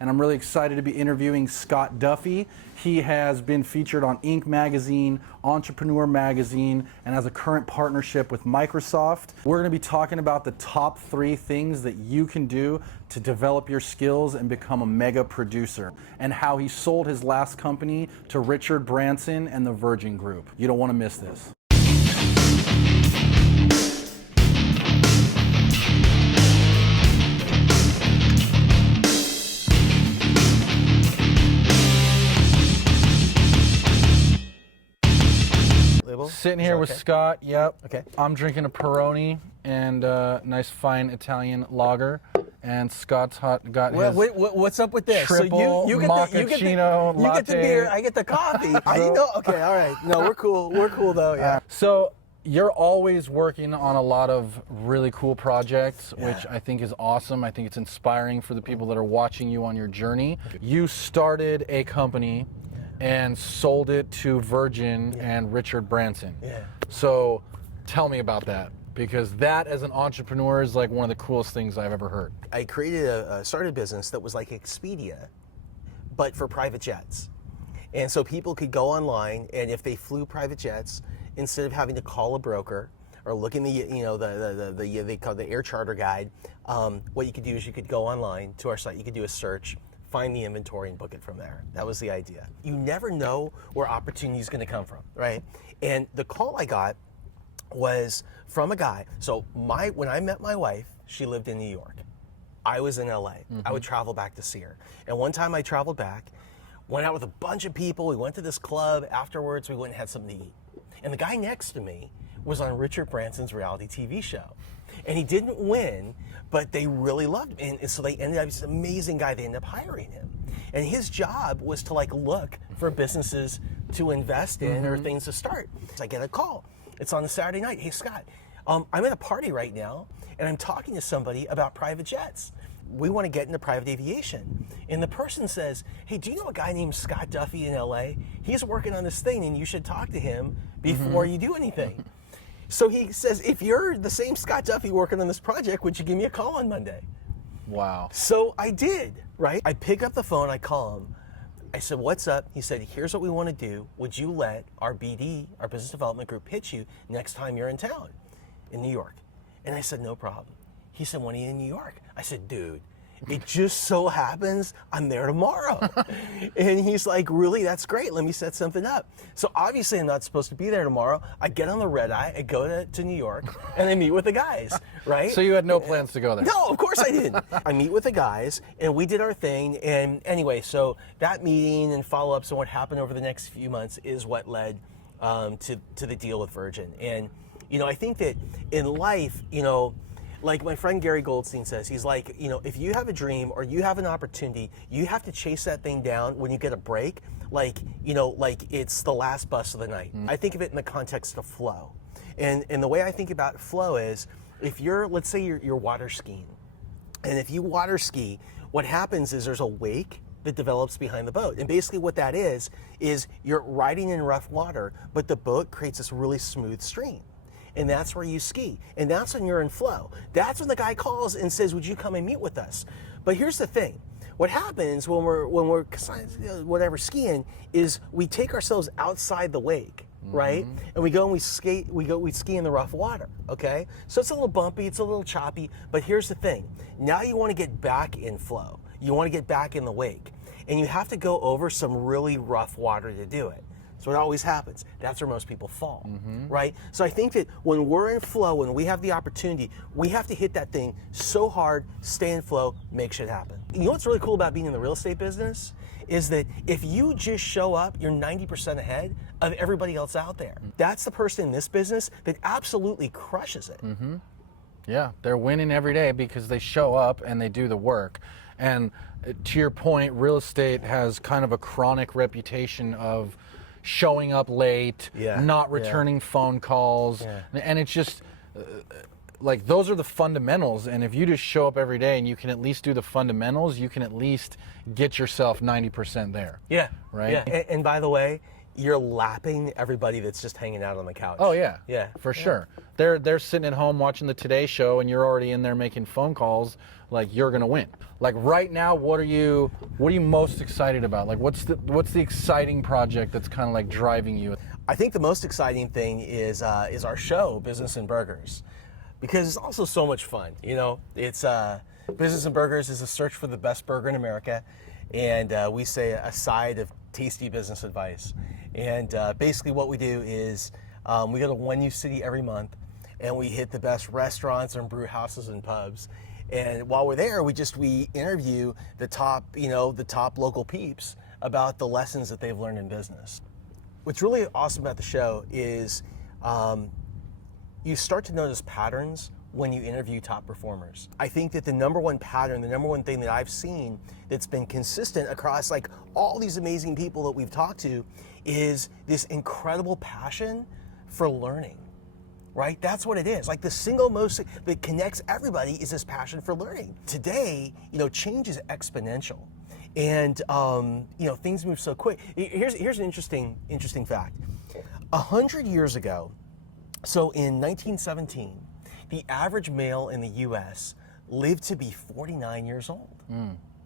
and I'm really excited to be interviewing Scott Duffy. He has been featured on Inc. magazine, Entrepreneur magazine, and has a current partnership with Microsoft. We're going to be talking about the top 3 things that you can do to develop your skills and become a mega producer, and how he sold his last company to Richard Branson and the Virgin Group. You don't want to miss this. Sitting here with Scott. Yep. Okay. I'm drinking a Peroni and nice fine Italian lager, and Scott's got his. What's up with this? Triple so you get latte. You get the beer, I get the coffee. I know. Okay, all right. No, we're cool. We're cool though. Yeah. So you're always working on a lot of really cool projects, which I think is awesome. I think it's inspiring for the people that are watching you on your journey. You started a company and sold it to Virgin and Richard Branson. Yeah. So tell me about that, because that as an entrepreneur is like one of the coolest things I've ever heard. I started a business that was like Expedia, but for private jets. And so people could go online, and if they flew private jets, instead of having to call a broker or look in they call the air charter guide, what you could do is you could go online to our site, you could do a search, find the inventory and book it from there. That was the idea. You never know where opportunity is going to come from, right? And the call I got was from a guy. So when I met my wife, she lived in New York. I was in LA. I would travel back to see her. And one time I traveled back, went out with a bunch of people. We went to this club. Afterwards, we went and had something to eat. And the guy next to me was on Richard Branson's reality TV show. And he didn't win, but they really loved him. And so they ended up, he's an amazing guy, they ended up hiring him. And his job was to look for businesses to invest in or things to start. So I get a call. It's on a Saturday night. Hey, Scott, I'm at a party right now, and I'm talking to somebody about private jets. We want to get into private aviation. And the person says, hey, do you know a guy named Scott Duffy in LA? He's working on this thing, and you should talk to him before you do anything. So he says, if you're the same Scott Duffy working on this project, would you give me a call on Monday? Wow. So I did, right? I pick up the phone, I call him. I said, what's up? He said, here's what we want to do. Would you let our BD, our business development group, pitch you next time you're in town in New York? And I said, no problem. He said, when are you in New York? I said, dude, it just so happens I'm there tomorrow. And he's like, really? That's great. Let me set something up. So obviously I'm not supposed to be there tomorrow. I get on the red eye, I go to New York, and I meet with the guys, right? So you had no plans to go there? No, of course I didn't. I meet with the guys, and we did our thing. And anyway, so that meeting and follow-ups and what happened over the next few months is what led to the deal with Virgin. And, I think that in life, like my friend Gary Goldstein says, he's like, if you have a dream or you have an opportunity, you have to chase that thing down when you get a break, like it's the last bus of the night. I think of it in the context of flow. And the way I think about flow is, if let's say you're water skiing, and if you water ski, what happens is there's a wake that develops behind the boat. And basically what that is you're riding in rough water, but the boat creates this really smooth stream. And that's where you ski. And that's when you're in flow. That's when the guy calls and says, would you come and meet with us? But here's the thing. What happens when we're skiing is we take ourselves outside the wake, right? And we go and we ski in the rough water, okay? So it's a little bumpy, it's a little choppy, but here's the thing. Now you want to get back in flow. You want to get back in the wake. And you have to go over some really rough water to do it. So it always happens. That's where most people fall, right? So I think that when we're in flow, when we have the opportunity, we have to hit that thing so hard, stay in flow, make shit happen. You know what's really cool about being in the real estate business is that if you just show up, you're 90% ahead of everybody else out there. That's the person in this business that absolutely crushes it. Yeah, they're winning every day because they show up and they do the work. And to your point, real estate has kind of a chronic reputation of showing up late, not returning phone calls, and it's just like those are the fundamentals. And if you just show up every day and you can at least do the fundamentals, you can at least get yourself 90% there. Yeah, right. Yeah. And by the way, you're lapping everybody that's just hanging out on the couch. Oh yeah, Yeah, for sure. They're sitting at home watching the Today Show, and you're already in there making phone calls. Like, you're gonna win. Like, right now, what are you most excited about? Like, what's the exciting project that's kind of like driving you? I think the most exciting thing is our show, Business and Burgers, because it's also so much fun. You know, it's Business and Burgers is a search for the best burger in America, and we say a side of tasty business advice. And basically, what we do is we go to one new city every month, and we hit the best restaurants and brew houses and pubs. And while we're there, we interview the top local peeps about the lessons that they've learned in business. What's really awesome about the show is you start to notice patterns when you interview top performers. I think that the number one pattern, the number one thing that I've seen that's been consistent across like all these amazing people that we've talked to is this incredible passion for learning. Right? That's what it is. Like, the single most that connects everybody is this passion for learning. Today, change is exponential, and things move so quick. Here's an interesting fact. 100 years ago, so in 1917, the average male in the U.S. lived to be 49 years old.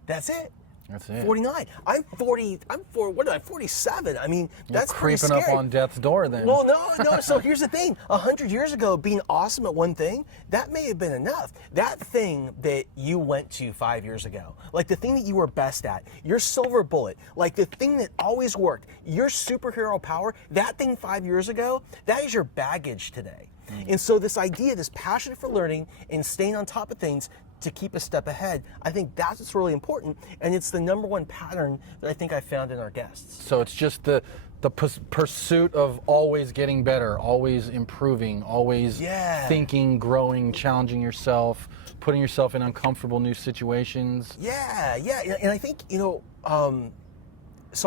That's it. That's it. 49. I'm 47. I mean, that's creeping pretty up scary. on death's door then. Well, no. So here's the thing. 100 years ago, being awesome at one thing, that may have been enough. That thing that you went to 5 years ago, like the thing that you were best at, your silver bullet, like the thing that always worked, your superhero power, that thing 5 years ago, that is your baggage today. And so this idea, this passion for learning and staying on top of things to keep a step ahead, I think that's what's really important, and it's the number one pattern that I think I found in our guests. So it's just the pursuit of always getting better, always improving, always thinking, growing, challenging yourself, putting yourself in uncomfortable new situations. Yeah, and I think, so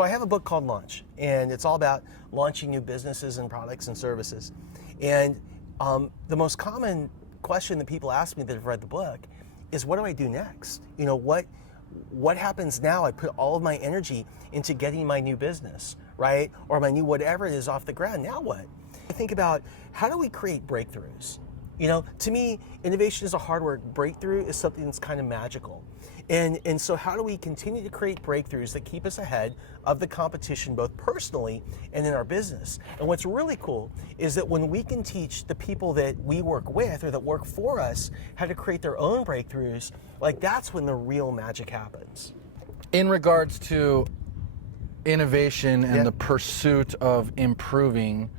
I have a book called Launch, and it's all about launching new businesses and products and services. And the most common question that people ask me that have read the book is, what do I do next? What happens now? I put all of my energy into getting my new business, right? Or my new whatever it is off the ground. Now what? I think about, how do we create breakthroughs? To me, innovation is a hard word. Breakthrough is something that's kind of magical. And so how do we continue to create breakthroughs that keep us ahead of the competition, both personally and in our business? And what's really cool is that when we can teach the people that we work with or that work for us how to create their own breakthroughs, like, that's when the real magic happens. In regards to innovation and the pursuit of improving,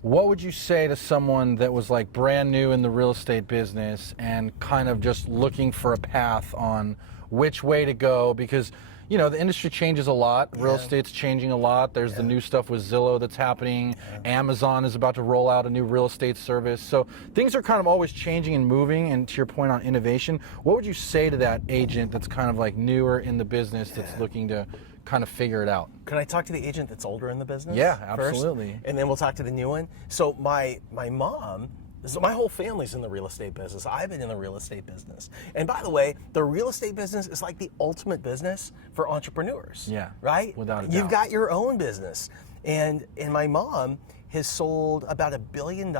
what would you say to someone that was like brand new in the real estate business and kind of just looking for a path on which way to go? Because the industry changes a lot. Real estate's changing a lot. There's the new stuff with Zillow that's happening. Amazon is about to roll out a new real estate service. So things are kind of always changing and moving. And to your point on innovation, what would you say to that agent that's kind of like newer in the business that's looking to kind of figure it out? Can I talk to the agent that's older in the business? Yeah, first? absolutely. And then we'll talk to the new one. So my mom, my whole family's in the real estate business. I've been in the real estate business. And by the way, the real estate business is like the ultimate business for entrepreneurs. Yeah, right? without a doubt. You've got your own business. And my mom has sold about $1 billion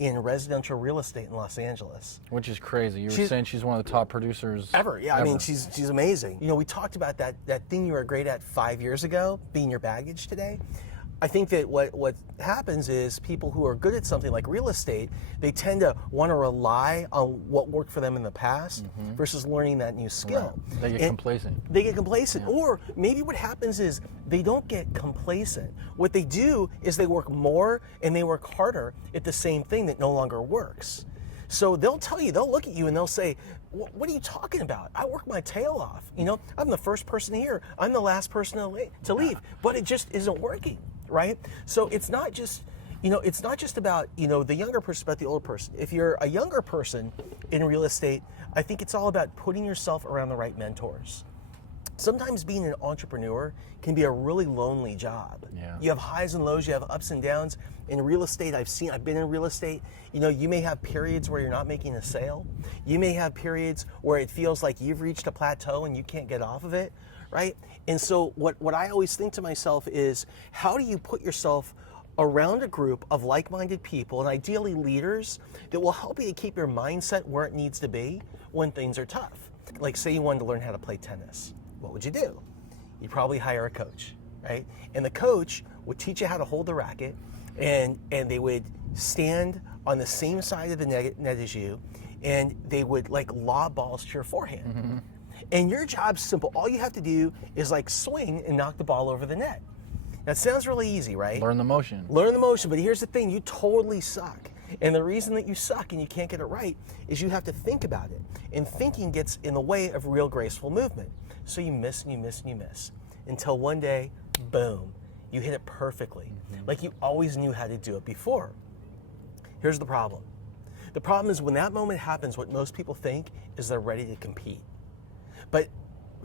in residential real estate in Los Angeles. Which is crazy. You were saying she's one of the top producers ever. Yeah, I mean, she's amazing. We talked about that thing you were great at 5 years ago being your baggage today. I think that what happens is people who are good at something like real estate, they tend to want to rely on what worked for them in the past versus learning that new skill. Right. They get complacent. They get complacent. Or maybe what happens is they don't get complacent. What they do is they work more and they work harder at the same thing that no longer works. So they'll tell you, they'll look at you and they'll say, what are you talking about? I work my tail off. I'm the first person here. I'm the last person to leave. But it just isn't working. Right? So it's not just, it's not just about, the younger person, but the older person. If you're a younger person in real estate, I think it's all about putting yourself around the right mentors. Sometimes being an entrepreneur can be a really lonely job. Yeah. You have highs and lows, you have ups and downs. In real estate, I've been in real estate, you may have periods where you're not making a sale. You may have periods where it feels like you've reached a plateau and you can't get off of it. right? And so what I always think to myself is, how do you put yourself around a group of like-minded people, and ideally leaders, that will help you to keep your mindset where it needs to be when things are tough? Like, say you wanted to learn how to play tennis. What would you do? You'd probably hire a coach, right? And the coach would teach you how to hold the racket, and they would stand on the same side of the net as you, and they would like lob balls to your forehand. And your job's simple. All you have to do is like swing and knock the ball over the net. That sounds really easy, right? Learn the motion. Learn the motion, but here's the thing, you totally suck. And the reason that you suck and you can't get it right is you have to think about it. And thinking gets in the way of real graceful movement. So you miss and you miss and you miss. Until one day, boom, you hit it perfectly. Like you always knew how to do it before. Here's the problem. The problem is when that moment happens, what most people think is they're ready to compete. But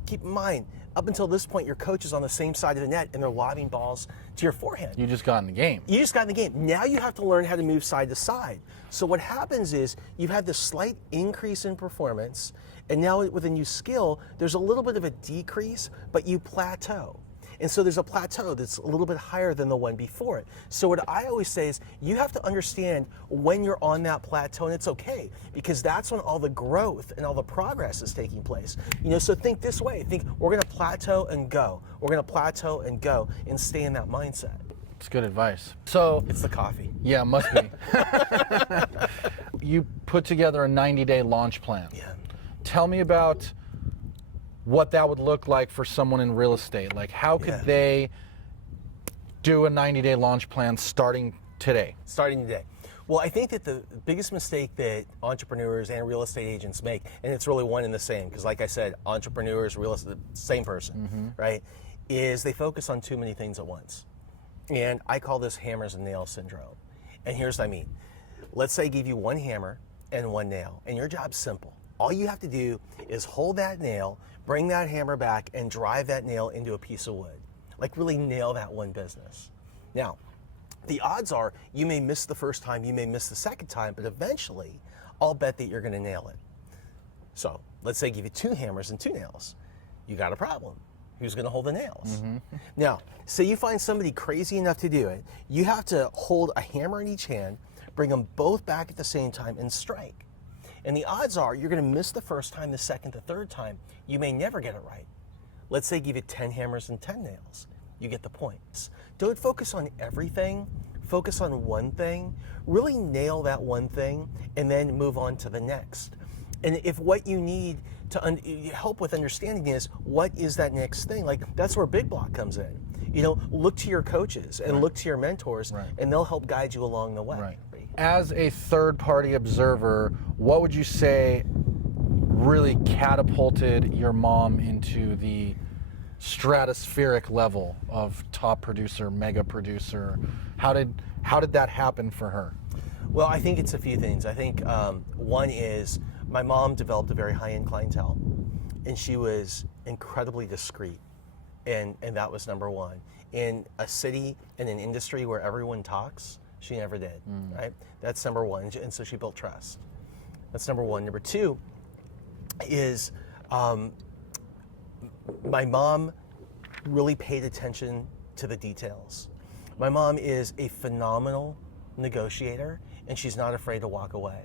keep in mind, up until this point, your coach is on the same side of the net and they're lobbing balls to your forehand. You just got in the game. You just got in the game. Now you have to learn how to move side to side. So what happens is you've had this slight increase in performance, and now with a new skill, there's a little bit of a decrease, but you plateau. And so there's a plateau that's a little bit higher than the one before it. So what I always say is you have to understand when you're on that plateau, and it's okay, because that's when all the growth and all the progress is taking place. You know, so think this way. Think we're gonna plateau and go. We're gonna plateau and go and stay in that mindset. It's good advice. So It's the coffee. yeah, must be. You put together a 90-day launch plan. Yeah. Tell me about what that would look like for someone in real estate. Like, how could they do a 90-day launch plan starting today? Starting today. Well, I think that the biggest mistake that entrepreneurs and real estate agents make, and it's really one and the same, because like I said, entrepreneurs, real estate, same person, right, is they focus on too many things at once. And I call this hammers and nails syndrome. And here's what I mean. Let's say I give you one hammer and one nail, and your job's simple. All you have to do is hold that nail, bring that hammer back, and drive that nail into a piece of wood. Like really nail that one business. Now, the odds are you may miss the first time, you may miss the second time, but eventually I'll bet that you're gonna nail it. So let's say I give you two hammers and two nails. You got a problem. Who's gonna hold the nails? Now, say you find somebody crazy enough to do it, you have to hold a hammer in each hand, bring them both back at the same time and strike. And the odds are you're gonna miss the first time, the second, the third time. You may never get it right. Let's say give you 10 hammers and 10 nails. You get the points. Don't focus on everything, focus on one thing, really nail that one thing, and then move on to the next. And if what you need to help with understanding is, what is that next thing? Like, that's where Big Block comes in. You know, look to your coaches and look to your mentors, and they'll help guide you along the way. Right. As a third-party observer, what would you say really catapulted your mom into the stratospheric level of top producer, mega producer? How did that happen for her? Well, I think it's a few things. I think one is my mom developed a very high-end clientele, and she was incredibly discreet, and that was number one. In a city, in an industry where everyone talks, she never did, right? That's number one, and so she built trust. That's number one. Number two is my mom really paid attention to the details. My mom is a phenomenal negotiator, and she's not afraid to walk away.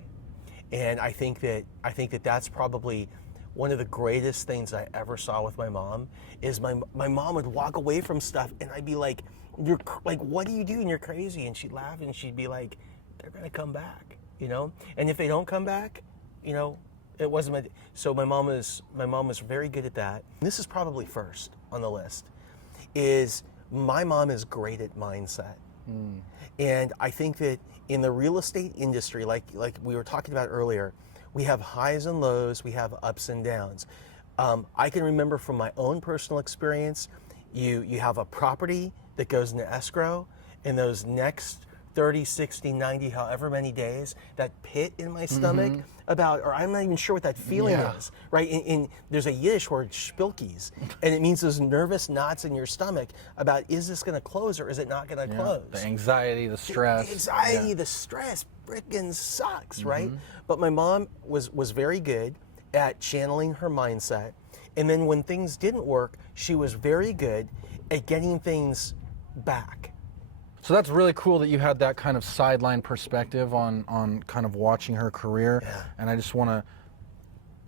And I think that that's probably one of the greatest things I ever saw with my mom. Is my mom would walk away from stuff, and I'd be like, "You're like, what are you doing? You're crazy." And she'd laugh, and she'd be like, "They're gonna come back, you know. And if they don't come back, you know, it wasn't my." So my mom was very good at that. This is probably first on the list. Is my mom is great at mindset. And I think that in the real estate industry, like we were talking about earlier, we have highs and lows, we have ups and downs. I can remember from my own personal experience, you have a property that goes into escrow, and those next 30, 60, 90, however many days, that pit in my stomach or I'm not even sure what that feeling is, right? In there's a Yiddish word, spilkies, and it means those nervous knots in your stomach about, is this gonna close or is it not gonna close? The anxiety, the stress. The anxiety, the stress frickin' sucks, right? But my mom was very good at channeling her mindset And then when things didn't work, she was very good at getting things back. So that's really cool that you had that kind of sideline perspective on kind of watching her career. Yeah. And I just want to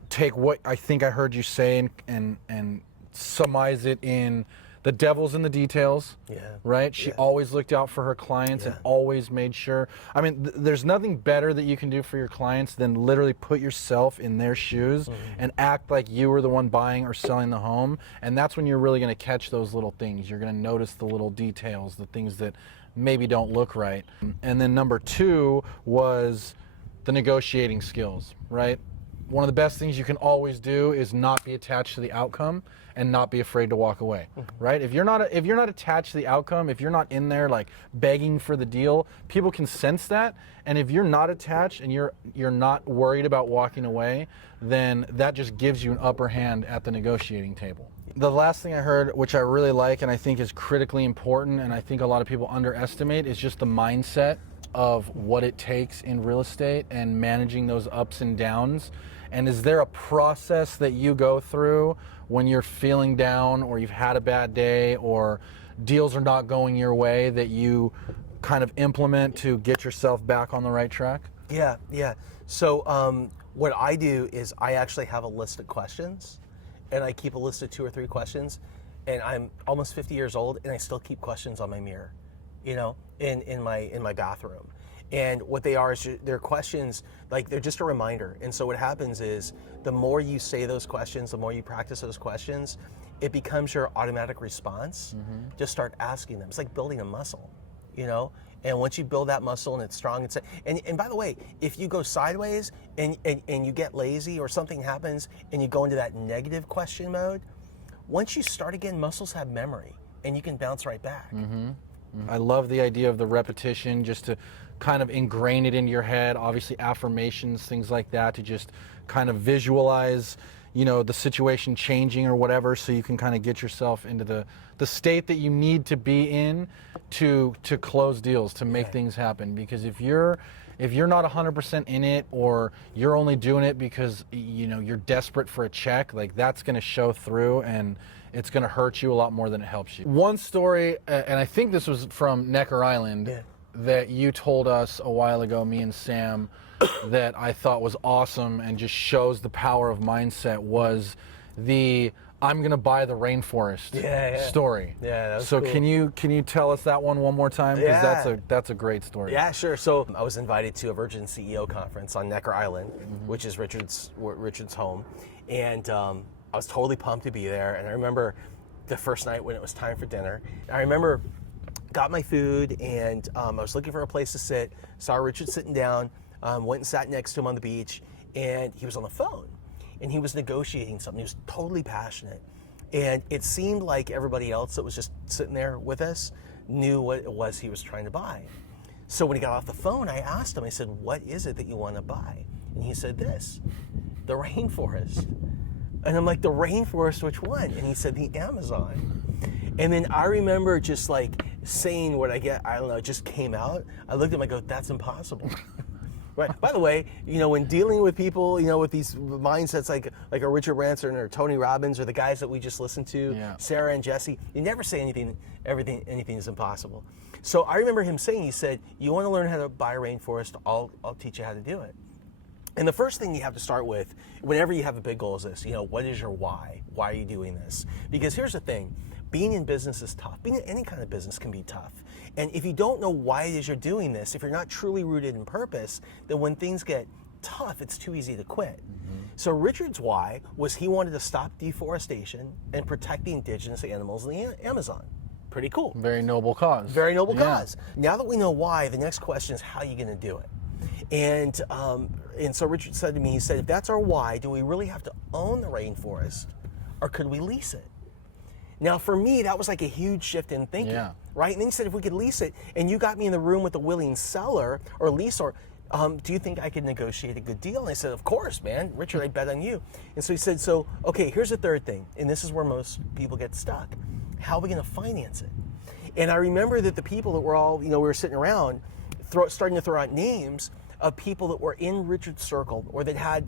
take what I think I heard you say and summarize it in the devil's in the details. Yeah. Right? She always looked out for her clients and always made sure. I mean, there's nothing better that you can do for your clients than literally put yourself in their shoes and act like you were the one buying or selling the home. And that's when you're really going to catch those little things. You're going to notice the little details, the things that maybe don't look right. And then number 2 was the negotiating skills, right? One of the best things you can always do is not be attached to the outcome and not be afraid to walk away, right? If you're not attached to the outcome, if you're not in there like begging for the deal, people can sense that. And if you're not attached and you're not worried about walking away, then that just gives you an upper hand at the negotiating table. The last thing I heard, which I really like and I think is critically important, and I think a lot of people underestimate, is just the mindset of what it takes in real estate and managing those ups and downs. And is there a process that you go through when you're feeling down or you've had a bad day or deals are not going your way that you kind of implement to get yourself back on the right track? Yeah. So what I do is I actually have a list of questions, and I keep a list of 2 or 3 questions, and I'm almost 50 years old and I still keep questions on my mirror, in my bathroom. And what they are is they're questions, like they're just a reminder. And so what happens is the more you say those questions, the more you practice those questions, it becomes your automatic response. Just start asking them. It's like building a muscle, And once you build that muscle and it's strong, and by the way, if you go sideways and you get lazy or something happens and you go into that negative question mode, once you start again, muscles have memory and you can bounce right back. I love the idea of the repetition, just to kind of ingrain it into your head. Obviously affirmations, things like that, to just kind of visualize, the situation changing or whatever, so you can kind of get yourself into the state that you need to be in to close deals, to make things happen. Because if you're not 100% in it, or you're only doing it because you're desperate for a check, like that's going to show through and it's going to hurt you a lot more than it helps you. One story, and I think this was from Necker Island, that you told us a while ago, me and Sam, that I thought was awesome and just shows the power of mindset, was the I'm going to buy the rainforest story. Yeah, that was so cool. Can you tell us that one more time? Because that's a great story. Yeah, sure. So I was invited to a Virgin CEO conference on Necker Island, which is Richard's home, and I was totally pumped to be there. And I remember the first night when it was time for dinner, I remember got my food, and I was looking for a place to sit, saw Richard sitting down, went and sat next to him on the beach, and he was on the phone. And he was negotiating something. He was totally passionate. And it seemed like everybody else that was just sitting there with us knew what it was he was trying to buy. So when he got off the phone, I asked him, I said, what is it that you want to buy? And he said this, the rainforest. And I'm like, the rainforest, which one? And he said, the Amazon. And then I remember just like saying what I don't know, it just came out. I looked at him, I go, that's impossible. Right. By the way, when dealing with people, with these mindsets like a Richard Branson or Tony Robbins or the guys that we just listened to, Sarah and Jesse, you never say anything is impossible. So I remember him saying, he said, you want to learn how to buy a rainforest, I'll teach you how to do it. And the first thing you have to start with, whenever you have a big goal, is this, what is your why? Why are you doing this? Because here's the thing, being in business is tough. Being in any kind of business can be tough. And if you don't know why it is you're doing this, if you're not truly rooted in purpose, then when things get tough, it's too easy to quit. So Richard's why was he wanted to stop deforestation and protect the indigenous animals in the Amazon. Pretty cool. Very noble cause. Very noble cause. Now that we know why, the next question is how are you going to do it? And so Richard said to me, he said, if that's our why, do we really have to own the rainforest, or could we lease it? Now, for me, that was like a huge shift in thinking, right? And then he said, if we could lease it, and you got me in the room with a willing seller or leaser, do you think I could negotiate a good deal? And I said, of course, man. Richard, I bet on you. And so he said, okay, here's the third thing, and this is where most people get stuck. How are we going to finance it? And I remember that the people that were all, we were sitting around, starting to throw out names of people that were in Richard's circle or that had,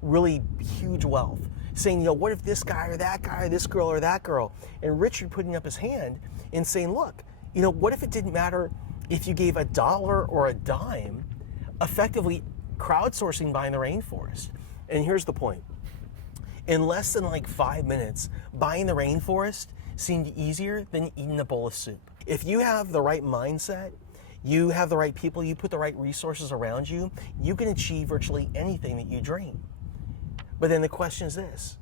really huge wealth. saying, you know, what if this guy or that guy or this girl or that girl? And Richard putting up his hand and saying, look, you know, what if it didn't matter if you gave $1 or a dime, effectively crowdsourcing buying the rainforest? And here's the point. In less than like 5 minutes, buying the rainforest seemed easier than eating a bowl of soup. If you have the right mindset, you have the right people, you put the right resources around you, you can achieve virtually anything that you dream. But then the question is this,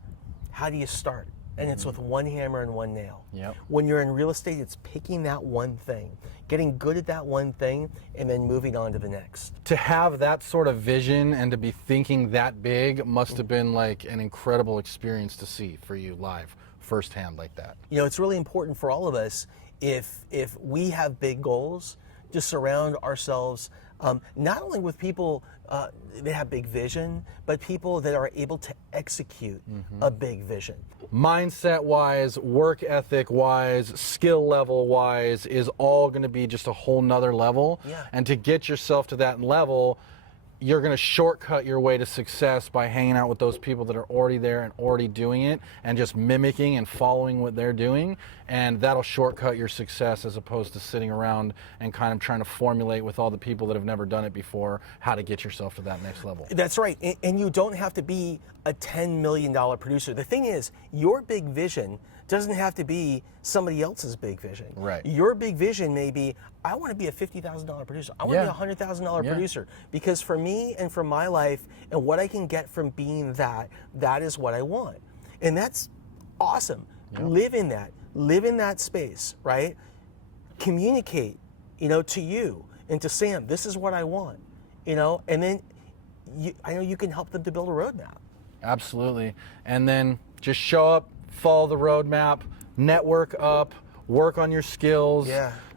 how do you start? And it's with one hammer and one nail. Yep. When you're in real estate, it's picking that one thing, getting good at that one thing, and then moving on to the next. To have that sort of vision and to be thinking that big must have been like an incredible experience to see for you live, firsthand like that. You know, it's really important for all of us, if we have big goals, to surround ourselves not only with people that have big vision, but people that are able to execute a big vision. Mindset wise, work ethic wise, skill level wise is all going to be just a whole nother level. Yeah. And to get yourself to that level, you're going to shortcut your way to success by hanging out with those people that are already there and already doing it and just mimicking and following what they're doing. And that'll shortcut your success as opposed to sitting around and kind of trying to formulate with all the people that have never done it before how to get yourself to that next level. That's right. And you don't have to be a $10 million producer. The thing is, your big vision doesn't have to be somebody else's big vision. Right. Your big vision may be, I want to be a $50,000 producer. I want to be a $100,000 producer. Because for me and for my life and what I can get from being that, that is what I want. And that's awesome. Yep. Live in that space, right? Communicate, you know, to you and to Sam, this is what I want, you know, and then I know you can help them to build a roadmap. Absolutely. And then just show up, follow the roadmap, network up, work on your skills,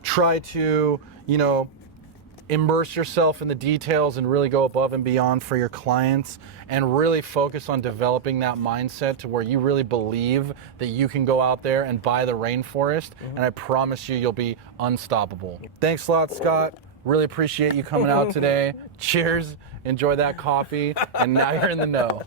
try to, you know, immerse yourself in the details and really go above and beyond for your clients and really focus on developing that mindset to where you really believe that you can go out there and buy the rainforest, and I promise you, you'll be unstoppable. Thanks a lot, Scott. Really appreciate you coming out today. Cheers. Enjoy that coffee. And now you're in the know.